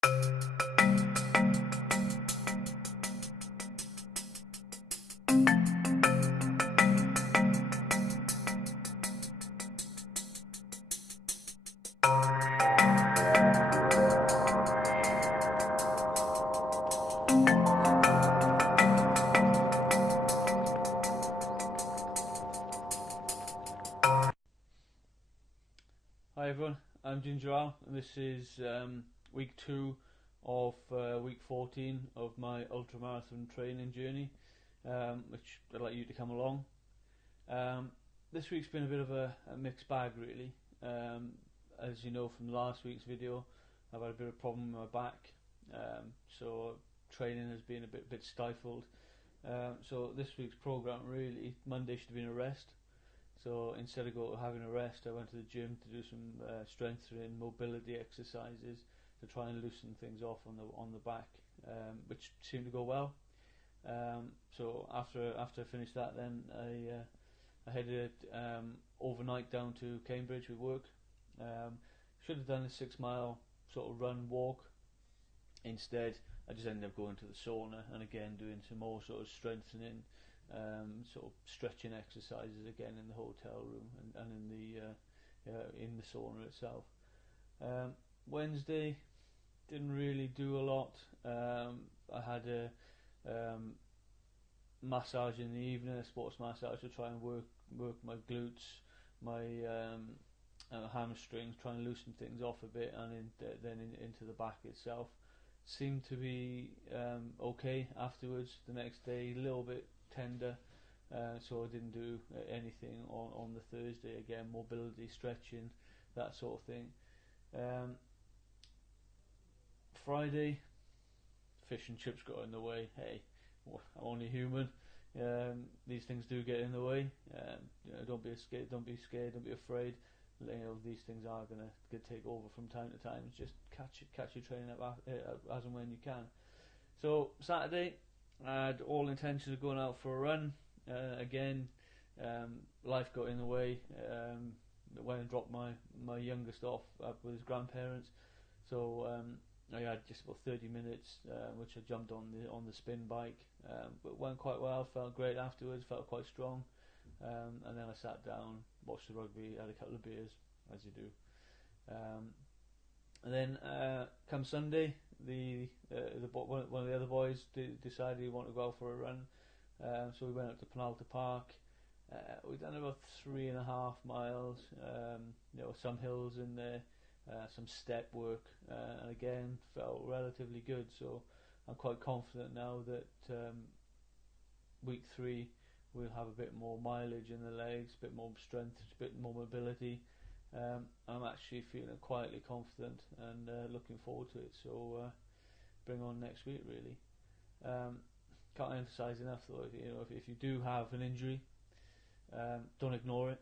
Hi everyone, I'm Ginger Al, and this is week 2 of week 14 of my ultramarathon training journey, which I'd like you to come along. This week's been a bit of a mixed bag really. As you know from last week's video, I've had a bit of a problem with my back, so training has been a bit stifled. So this week's program really, Monday should have been a rest. So instead of having a rest, I went to the gym to do some strengthening, mobility exercises to try and loosen things off on the back, which seemed to go well. So after I finished that, then I headed overnight down to Cambridge with work. Should have done a 6 mile sort of run walk. Instead, I just ended up going to the sauna and again doing some more sort of strengthening. Sort of stretching exercises again in the hotel room and in the sauna itself. Wednesday didn't really do a lot. I had a massage in the evening, a sports massage to try and work my glutes, my hamstrings, trying to loosen things off a bit, and then into the back itself. Seemed to be okay afterwards. The next day, a little bit tender, so I didn't do anything on the Thursday. Again, mobility, stretching, that sort of thing. Friday, fish and chips got in the way. Hey, I'm only human. These things do get in the way. Don't be scared. Don't be afraid. These things are gonna take over from time to time. Just catch your training up as and when you can. So Saturday, I had all intentions of going out for a run. Again, life got in the way. Went and dropped my youngest off with his grandparents. So I had just about 30 minutes, which I jumped on the spin bike. But went quite well. Felt great afterwards. Felt quite strong. And then I sat down, watched the rugby, had a couple of beers, as you do. And then come Sunday, one of the other boys decided he wanted to go out for a run, so we went up to Penalta Park. We've done about 3.5 miles. Some hills in there, some step work, and again felt relatively good. So I'm quite confident now that week 3 we'll have a bit more mileage in the legs, a bit more strength, a bit more mobility. I'm actually feeling quietly confident and looking forward to it. So bring on next week really. Can't emphasize enough though, if you do have an injury, don't ignore it.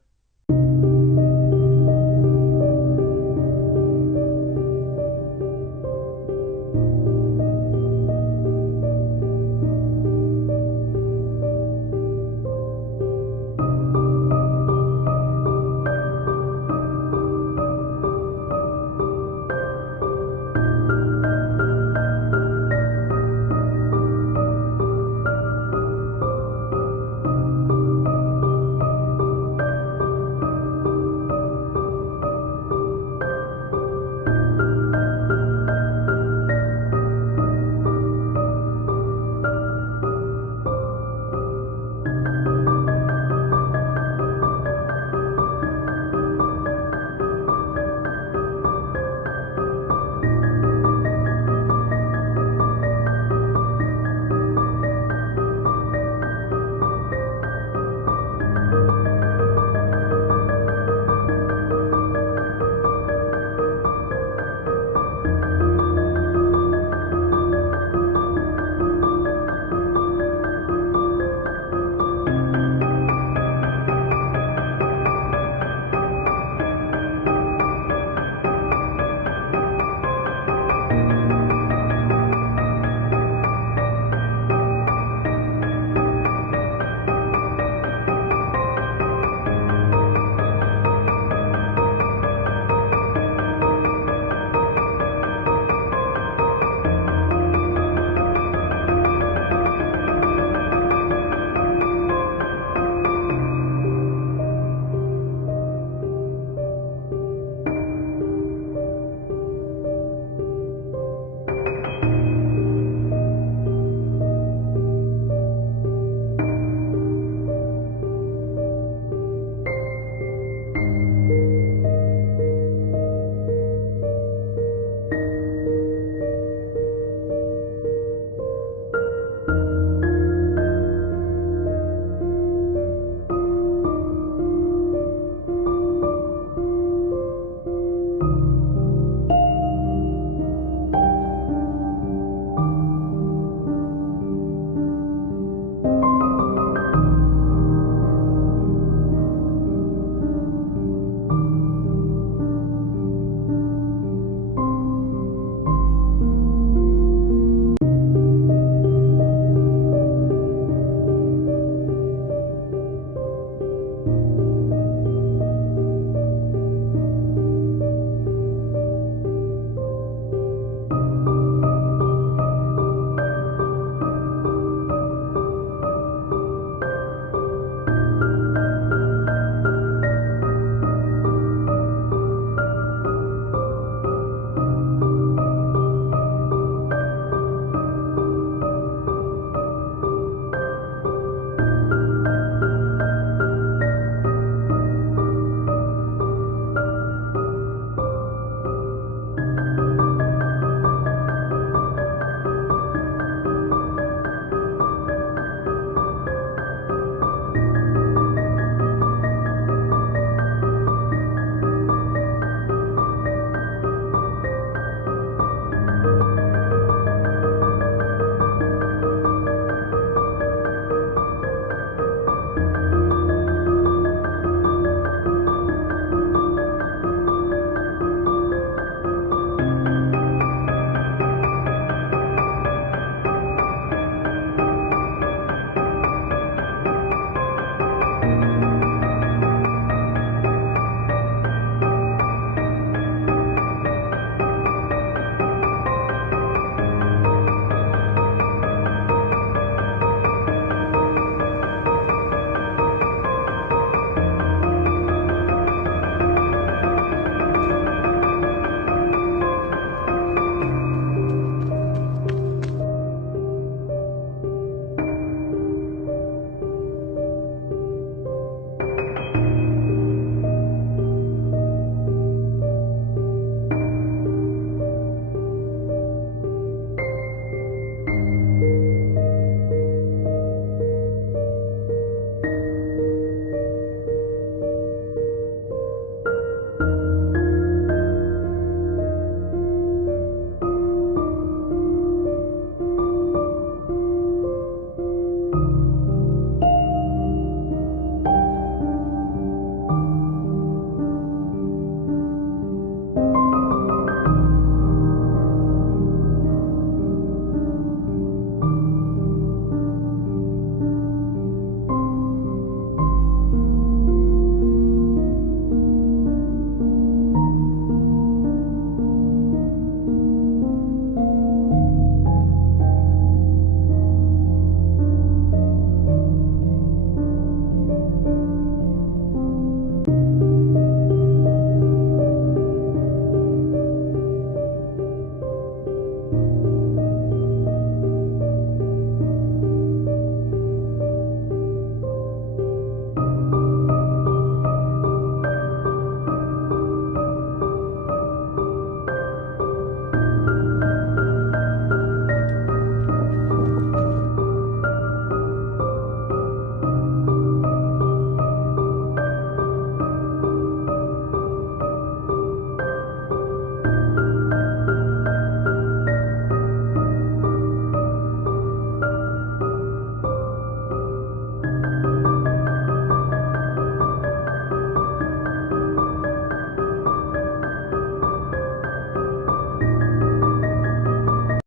you.